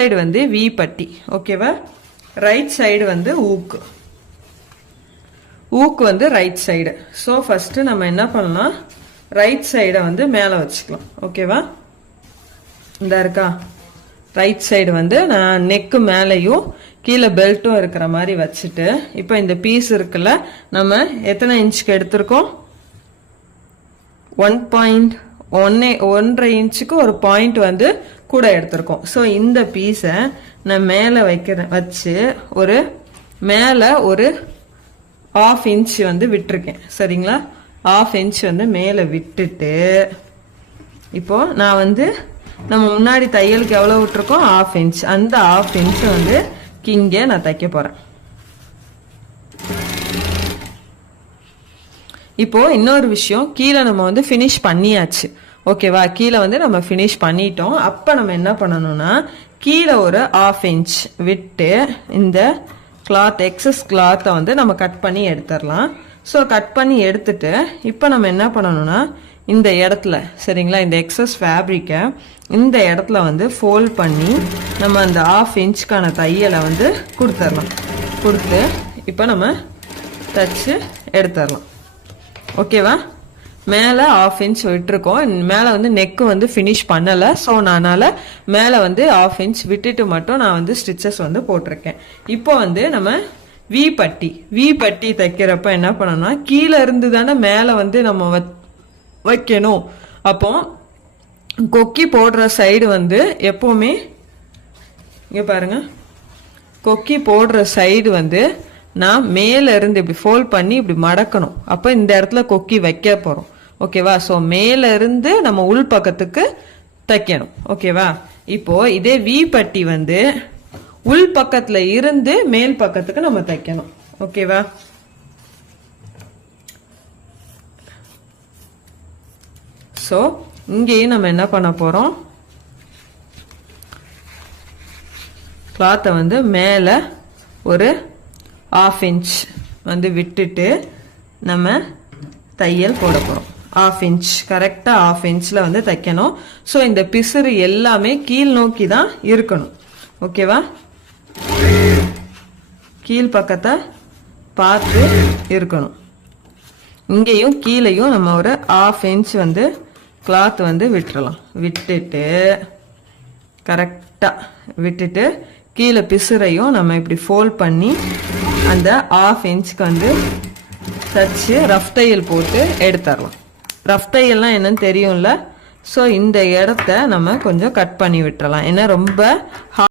Side வந்து we பட்டி. ஓகேவா? ரைட் சைடு வந்து ஊக்கு வந்து ரைட் சைடு. ஸோ ஃபர்ஸ்ட் நம்ம என்ன பண்ணலாம், ரைட் சைடை வந்து மேலே வச்சுக்கலாம். ஓகேவா? இந்த இருக்கா ரைட் சைடு வந்து நான் நெக்கு மேலேயும் கீழே பெல்ட்டும் இருக்கிற மாதிரி வச்சுட்டு, இப்போ இந்த பீஸ் இருக்குல்ல, நம்ம எத்தனை இன்ச்சுக்கு எடுத்திருக்கோம், 1.1 இன்ச்சுக்கு ஒரு பாயிண்ட் வந்து கூட எடுத்திருக்கோம். ஸோ இந்த பீஸை நான் மேலே வச்சு ஒரு மேலே ஒரு 1/2 இன்ச் வந்து விட்டுருக்கேன். சரிங்களா? 1/2 இன்ச் வந்து மேலே விட்டுட்டு, இப்போ நான் வந்து நம்ம முன்னாடி தையலுக்கு எவ்வளோ விட்டுருக்கோம், 1/2 இன்ச். அந்த 1/2 இன்ச் வந்து இங்கே நான் தைக்க போறேன். இப்போ இன்னொரு விஷயம், கீழே நம்ம வந்து ஃபினிஷ் பண்ணியாச்சு. ஓகேவா? கீழே வந்து நம்ம ஃபினிஷ் பண்ணிட்டோம். அப்போ நம்ம என்ன பண்ணணும்னா, கீழே ஒரு 1/2 இன்ச் விட்டு இந்த கிளாத், எக்ஸஸ் கிளாத்தை வந்து நம்ம கட் பண்ணி எடுத்துடலாம். ஸோ கட் பண்ணி எடுத்துட்டு இப்போ நம்ம என்ன பண்ணணும்னா, இந்த இடத்துல, சரிங்களா, இந்த எக்ஸஸ் ஃபேப்ரிக்கை இந்த இடத்துல வந்து ஃபோல்ட் பண்ணி நம்ம அந்த 1/2 இன்ச்சுக்கான தையலை வந்து கொடுத்துடலாம். கொடுத்து இப்போ நம்ம தச்சு எடுத்துடலாம். ஓகேவா? மேலே 1/2 இன்ச் விட்டுருக்கோம். மேலே வந்து நெக்கு வந்து ஃபினிஷ் பண்ணலை. ஸோ அதனால் மேலே வந்து 1/2 இன்ச் விட்டுட்டு மட்டும் நான் வந்து ஸ்டிச்சஸ் வந்து போட்டிருக்கேன். இப்போ வந்து நம்ம வி பட்டி தைக்கிறப்ப என்ன பண்ணணும்னா, கீழே இருந்து தானே மேலே வந்து நம்ம வைக்கணும். அப்போ கொக்கி போடுற சைடு வந்து எப்போவுமே இங்கே பாருங்க, கொக்கி போடுற சைடு வந்து நான் மேலே இருந்து இப்படி ஃபோல்ட் பண்ணி இப்படி மடக்கணும். அப்போ இந்த இடத்துல கொக்கி வைக்க போகிறோம். ஓகேவா? ஸோ மேலே இருந்து நம்ம உள் பக்கத்துக்கு தைக்கணும். ஓகேவா? இப்போ இதே வி பட்டி வந்து உள் பக்கத்துல இருந்து மேல் பக்கத்துக்கு நம்ம தைக்கணும். ஓகேவா? ஸோ இங்கேயும் நம்ம என்ன பண்ண போறோம், கிளாத்தை வந்து மேலே ஒரு 1/2 இன்ச் வந்து விட்டுட்டு நம்ம தையல் போட போறோம். 1/2 இன்ச் கரெக்டா 1/2 இன்ச்ல வந்து தைக்கணும். ஸோ இந்த பிசுறு எல்லாமே கீழ் நோக்கி தான் இருக்கணும். ஓகேவா? கீழ் பக்கத்தை பார்த்து இருக்கணும். இங்கேயும் கீழேயும் நம்ம ஒரு 1/2 இன்ச் வந்து கிளாத் வந்து விட்டுறலாம். விட்டுட்டு கரெக்டா விட்டுட்டு கீழே பிசுறையும் நம்ம இப்படி ஃபோல்ட் பண்ணி அந்த 1/2 இன்ச்சுக்கு வந்து தச்சு ரஃப் தையல் போட்டு எடுத்துடலாம். ரஃப் தையல்லாம் என்னன்னு தெரியும்ல. ஸோ இந்த இடத்த நம்ம கொஞ்சம் கட் பண்ணி விட்டுறலாம். ஏன்னா ரொம்ப